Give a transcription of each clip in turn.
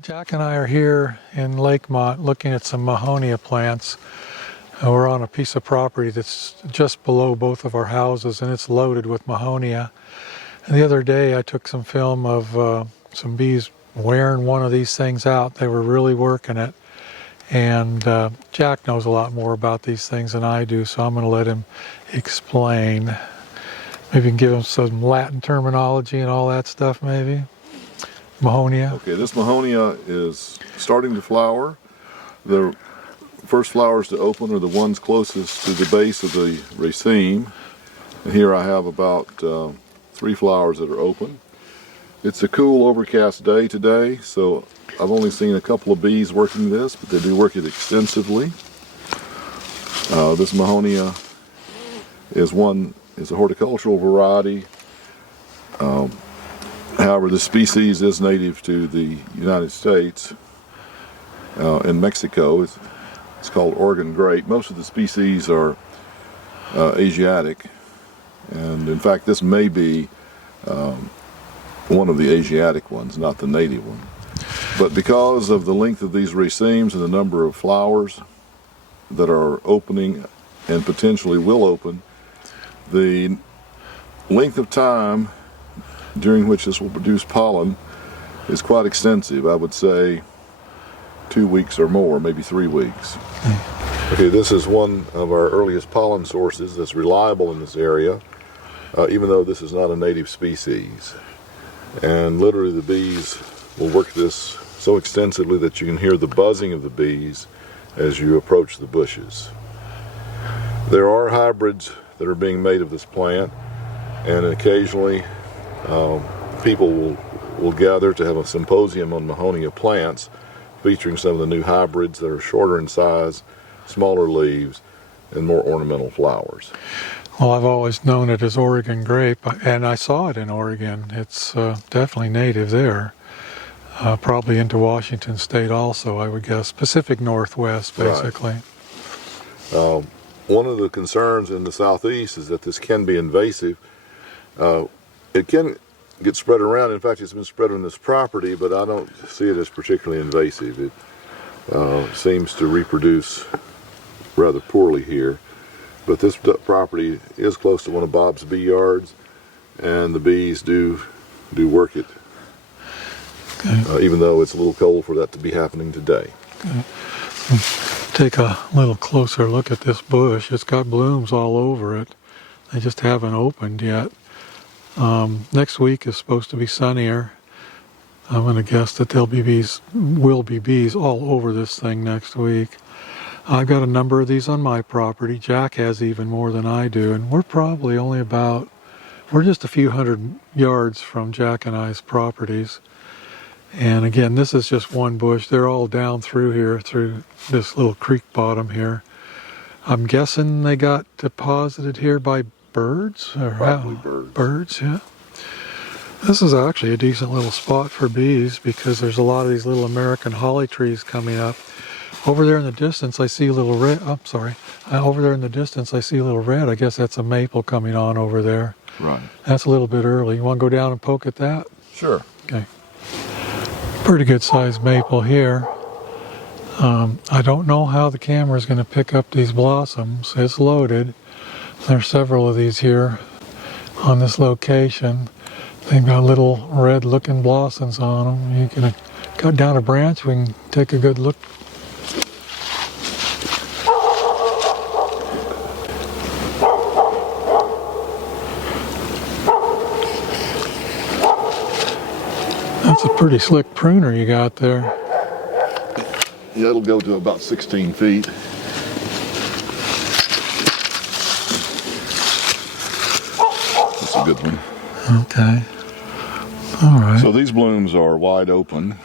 Jack and I are here in Lakemont looking at some Mahonia plants. We're on a piece of property that's just below both of our houses, and it's loaded with Mahonia. And the other day I took some film of some bees wearing one of these things out. They were really working it. And Jack knows a lot more about these things than I do, so I'm going to let him explain. Maybe give him some Latin terminology and all that stuff, maybe. Mahonia. Okay, this Mahonia is starting to flower. The first flowers to open are the ones closest to the base of the raceme. And here I have about 3 flowers that are open. It's a cool, overcast day today, so I've only seen a couple of bees working this, but they do work it extensively. This Mahonia is a horticultural variety. However, the species is native to the United States. In Mexico, it's called Oregon grape. Most of the species are Asiatic, and in fact this may be one of the Asiatic ones, not the native one. But because of the length of these racemes and the number of flowers that are opening and potentially will open, the length of time during which this will produce pollen is quite extensive. I would say 2 weeks or more, maybe 3 weeks. Okay, this is one of our earliest pollen sources that's reliable in this area, even though this is not a native species. And literally the bees will work this so extensively that you can hear the buzzing of the bees as you approach the bushes. There are hybrids that are being made of this plant, and occasionally people will gather to have a symposium on Mahonia plants featuring some of the new hybrids that are shorter in size, smaller leaves, and more ornamental flowers. Well, I've always known it as Oregon grape, and I saw it in Oregon. It's definitely native there. Probably into Washington State also, I would guess. Pacific Northwest, basically. Right. One of the concerns in the southeast is that this can be invasive. It can get spread around. In fact, it's been spread on this property, but I don't see it as particularly invasive. It seems to reproduce rather poorly here. But this property is close to one of Bob's bee yards, and the bees do work it, even though it's a little cold for that to be happening today. Okay. Take a little closer look at this bush. It's got blooms all over it. They just haven't opened yet. Next week is supposed to be sunnier. I'm going to guess that will be bees all over this thing next week. I've got a number of these on my property. Jack has even more than I do, and we're probably we're just a few hundred yards from Jack and I's properties. And again, this is just one bush. They're all down through here, through this little creek bottom here. I'm guessing they got deposited here by birds? Or probably birds. Birds, yeah. This is actually a decent little spot for bees because there's a lot of these little American holly trees coming up. Over there in the distance I see a little red, over there in the distance I see a little red. I guess that's a maple coming on over there. Right. That's a little bit early. You want to go down and poke at that? Sure. Okay. Pretty good sized maple here. I don't know how the camera is going to pick up these blossoms. It's loaded. There's several of these here on this location. They've got little red looking blossoms on them. You can cut down a branch, we can take a good look. That's a pretty slick pruner you got there. Yeah, it'll go to about 16 feet. That's a good one. Okay. All right. So these blooms are wide open.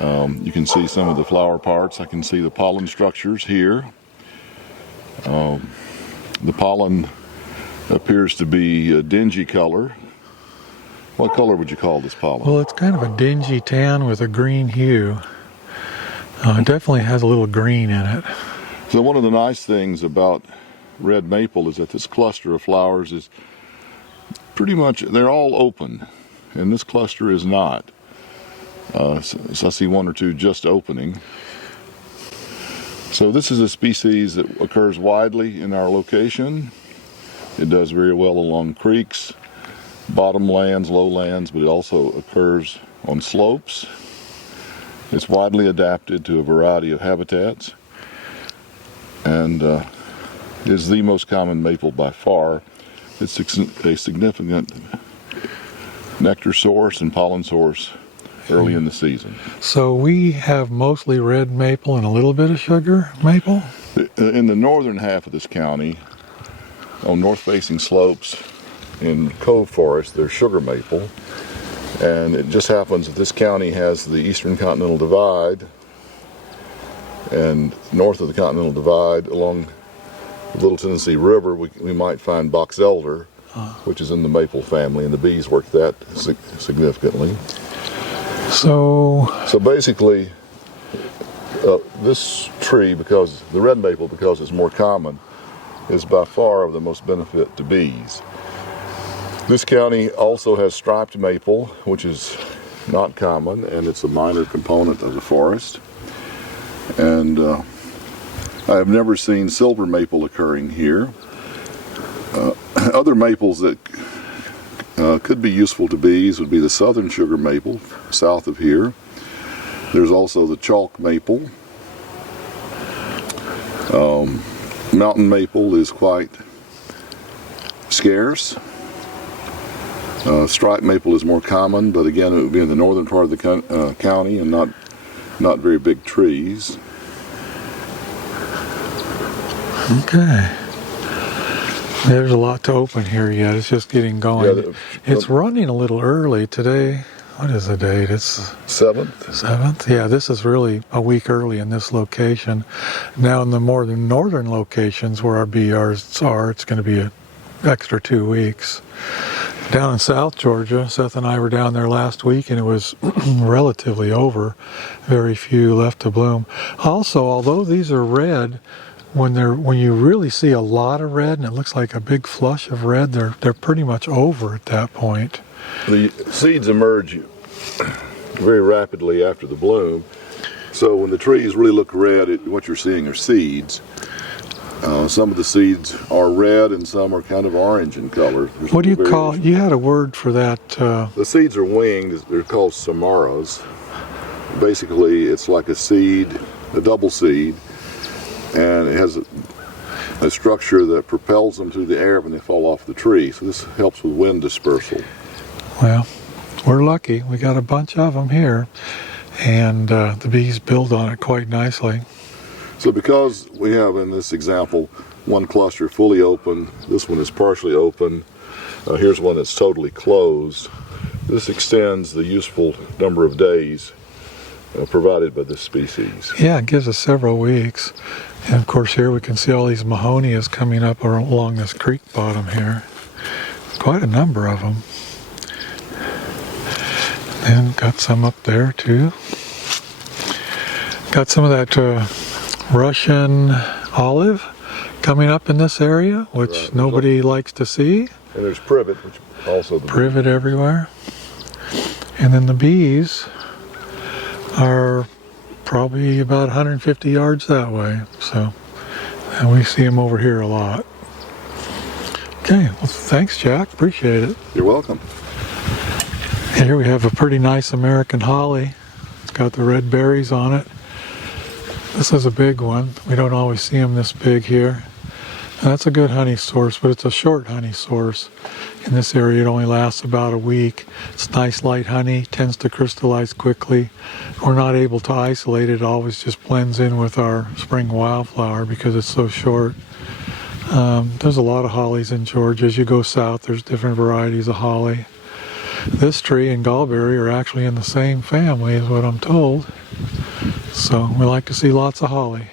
You can see some of the flower parts. I can see the pollen structures here. The pollen appears to be a dingy color. What color would you call this pollen? Well, it's kind of a dingy tan with a green hue. It definitely has a little green in it. So one of the nice things about red maple is that this cluster of flowers is pretty much, they're all open, and this cluster is not. So I see one or two just opening. So this is a species that occurs widely in our location. It does very well along creeks, bottomlands, lowlands, but it also occurs on slopes. It's widely adapted to a variety of habitats, and is the most common maple by far. It's a significant nectar source and pollen source early in the season. So we have mostly red maple and a little bit of sugar maple? In the northern half of this county, on north-facing slopes in Cove Forest, there's sugar maple. And it just happens that this county has the Eastern Continental Divide, and north of the Continental Divide, along the Little Tennessee River, we might find box elder, which is in the maple family, and the bees work that significantly. So basically, this tree, because the red maple, because it's more common, is by far of the most benefit to bees. This county also has striped maple, which is not common, and it's a minor component of the forest. And I have never seen silver maple occurring here. Other maples that could be useful to bees would be the southern sugar maple, south of here. There's also the chalk maple. Mountain maple is quite scarce. Striped maple is more common, but again it would be in the northern part of the county and not very big trees. Okay. There's a lot to open here yet. It's just getting going. Yeah, it's running a little early today. What is the date? It's 7th. 7th? Yeah, this is really a week early in this location. Now in the more northern locations where our bee yards are, it's going to be an extra 2 weeks. Down in South Georgia, Seth and I were down there last week, and it was relatively over. Very few left to bloom. Also, although these are red, when you really see a lot of red and it looks like a big flush of red, they're pretty much over at that point. The seeds emerge very rapidly after the bloom. So when the trees really look red, what you're seeing are seeds. Some of the seeds are red and some are kind of orange in color. What do you call, you had a word for that? The seeds are winged. They're called samaras. Basically, it's like a seed, a double seed, and it has a structure that propels them through the air when they fall off the tree. So this helps with wind dispersal. Well, we're lucky. We got a bunch of them here, and the bees build on it quite nicely. So because we have in this example one cluster fully open, this one is partially open, here's one that's totally closed, this extends the useful number of days provided by this species. Yeah, it gives us several weeks. And of course here we can see all these Mahonias coming up along this creek bottom here. Quite a number of them. And got some up there too. Got some of that Russian olive coming up in this area, which right. Nobody likes to see. And there's privet, which also the privet everywhere. And then the bees are probably about 150 yards that way. So, and we see them over here a lot. Okay, well thanks Jack, appreciate it. You're welcome. Here we have a pretty nice American holly. It's got the red berries on it. This is a big one. We don't always see them this big here. And that's a good honey source, but it's a short honey source. In this area it only lasts about a week. It's nice light honey, tends to crystallize quickly. We're not able to isolate it. It always just blends in with our spring wildflower because it's so short. There's a lot of hollies in Georgia. As you go south, there's different varieties of holly. This tree and gallberry are actually in the same family is what I'm told. So we like to see lots of holly.